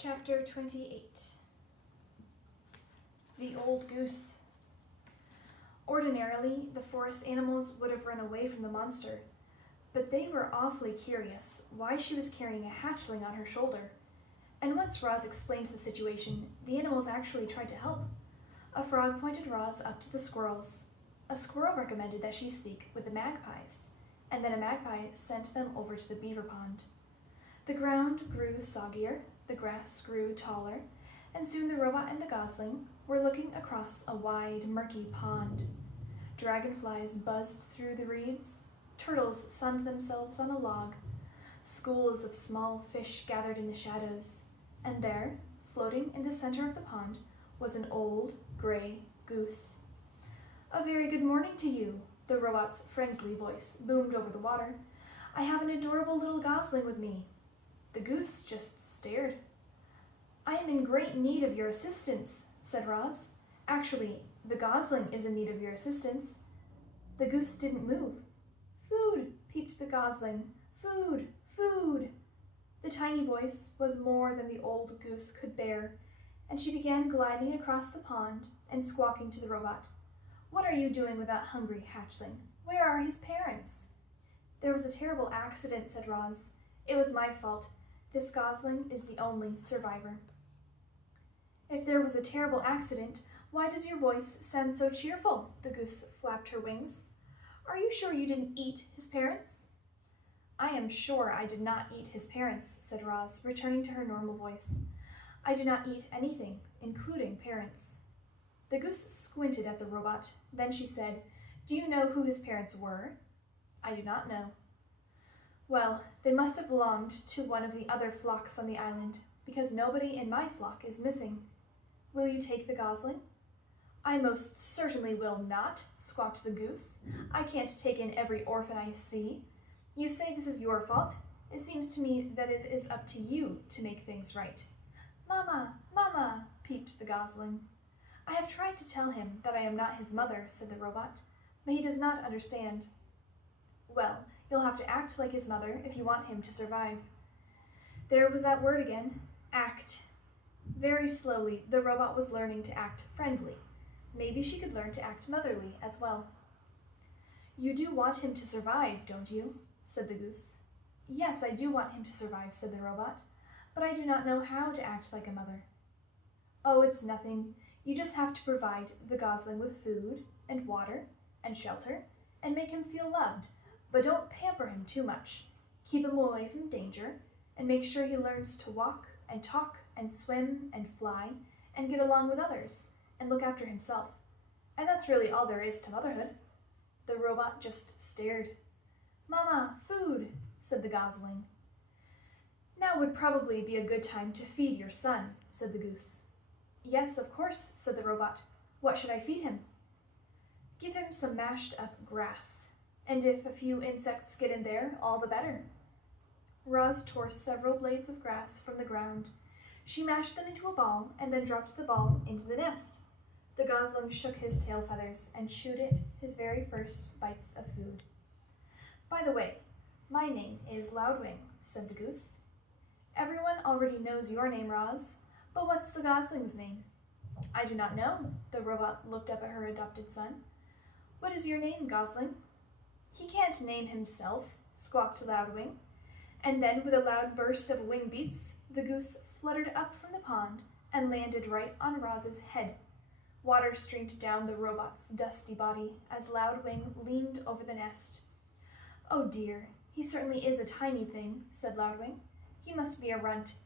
Chapter 28. The Old Goose. Ordinarily, the forest animals would have run away from the monster, but they were awfully curious why she was carrying a hatchling on her shoulder. And once Roz explained the situation, the animals actually tried to help. A frog pointed Roz up to the squirrels. A squirrel recommended that she speak with the magpies, and then a magpie sent them over to the beaver pond. The ground grew soggier, the grass grew taller, and soon the robot and the gosling were looking across a wide, murky pond. Dragonflies buzzed through the reeds, turtles sunned themselves on a log, schools of small fish gathered in the shadows, and there, floating in the center of the pond, was an old, gray goose. "A very good morning to you," the robot's friendly voice boomed over the water. "I have an adorable little gosling with me." The goose just stared. "I am in great need of your assistance," said Roz. "Actually, the gosling is in need of your assistance." The goose didn't move. "Food," peeped the gosling. "Food, food." The tiny voice was more than the old goose could bear, and she began gliding across the pond and squawking to the robot. "What are you doing with that hungry hatchling? Where are his parents?" "There was a terrible accident," said Roz. "It was my fault. This gosling is the only survivor." "If there was a terrible accident, why does your voice sound so cheerful?" The goose flapped her wings. "Are you sure you didn't eat his parents?" "I am sure I did not eat his parents," said Roz, returning to her normal voice. "I do not eat anything, including parents." The goose squinted at the robot. Then she said, "Do you know who his parents were?" "I do not know." "Well, they must have belonged to one of the other flocks on the island, because nobody in my flock is missing. Will you take the gosling?" "I most certainly will not," squawked the goose. "I can't take in every orphan I see. You say this is your fault? It seems to me that it is up to you to make things right." "Mama, Mama," peeped the gosling. "I have tried to tell him that I am not his mother," said the robot, "but he does not understand." "Well, you'll have to act like his mother if you want him to survive." There was that word again, act. Very slowly, the robot was learning to act friendly. Maybe she could learn to act motherly as well. "You do want him to survive, don't you?" said the goose. "Yes, I do want him to survive," said the robot, "but I do not know how to act like a mother." "Oh, it's nothing. You just have to provide the gosling with food and water and shelter and make him feel loved, but don't pamper him too much. Keep him away from danger and make sure he learns to walk and talk and swim and fly and get along with others and look after himself. And that's really all there is to motherhood." The robot just stared. "Mama, food," said the gosling. "Now would probably be a good time to feed your son," said the goose. "Yes, of course," said the robot. "What should I feed him?" "Give him some mashed up grass, and if a few insects get in there, all the better." Roz tore several blades of grass from the ground. She mashed them into a ball and then dropped the ball into the nest. The gosling shook his tail feathers and chewed it his very first bites of food. "By the way, my name is Loudwing," said the goose. "Everyone already knows your name, Roz, but what's the gosling's name?" "I do not know." The robot looked up at her adopted son. "What is your name, gosling?" "He can't name himself," squawked Loudwing. And then, with a loud burst of wing beats, the goose fluttered up from the pond and landed right on Roz's head. Water streamed down the robot's dusty body as Loudwing leaned over the nest. "Oh dear, he certainly is a tiny thing," said Loudwing. "He must be a runt.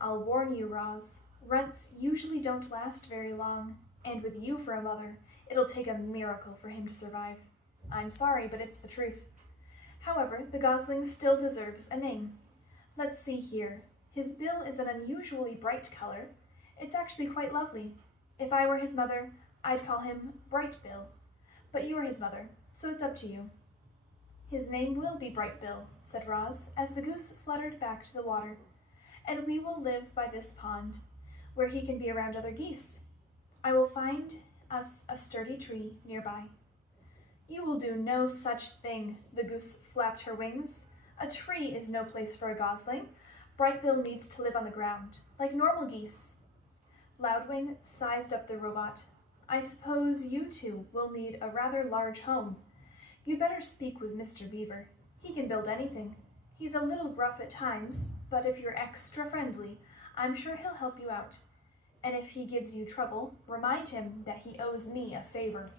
I'll warn you, Roz, runts usually don't last very long, and with you for a mother, it'll take a miracle for him to survive. I'm sorry, but it's the truth. However, the gosling still deserves a name. Let's see here. His bill is an unusually bright color. It's actually quite lovely. If I were his mother, I'd call him Bright Bill. But you are his mother, so it's up to you." "His name will be Bright Bill," said Roz, as the goose fluttered back to the water. "And we will live by this pond, where he can be around other geese. I will find us a sturdy tree nearby." "You will do no such thing," the goose flapped her wings. "A tree is no place for a gosling. Brightbill needs to live on the ground, like normal geese. Loudwing sized up the robot. I suppose you two will need a rather large home. You'd better speak with Mr. Beaver. He can build anything. He's a little rough at times, but if you're extra friendly, I'm sure he'll help you out. And if he gives you trouble, remind him that he owes me a favor.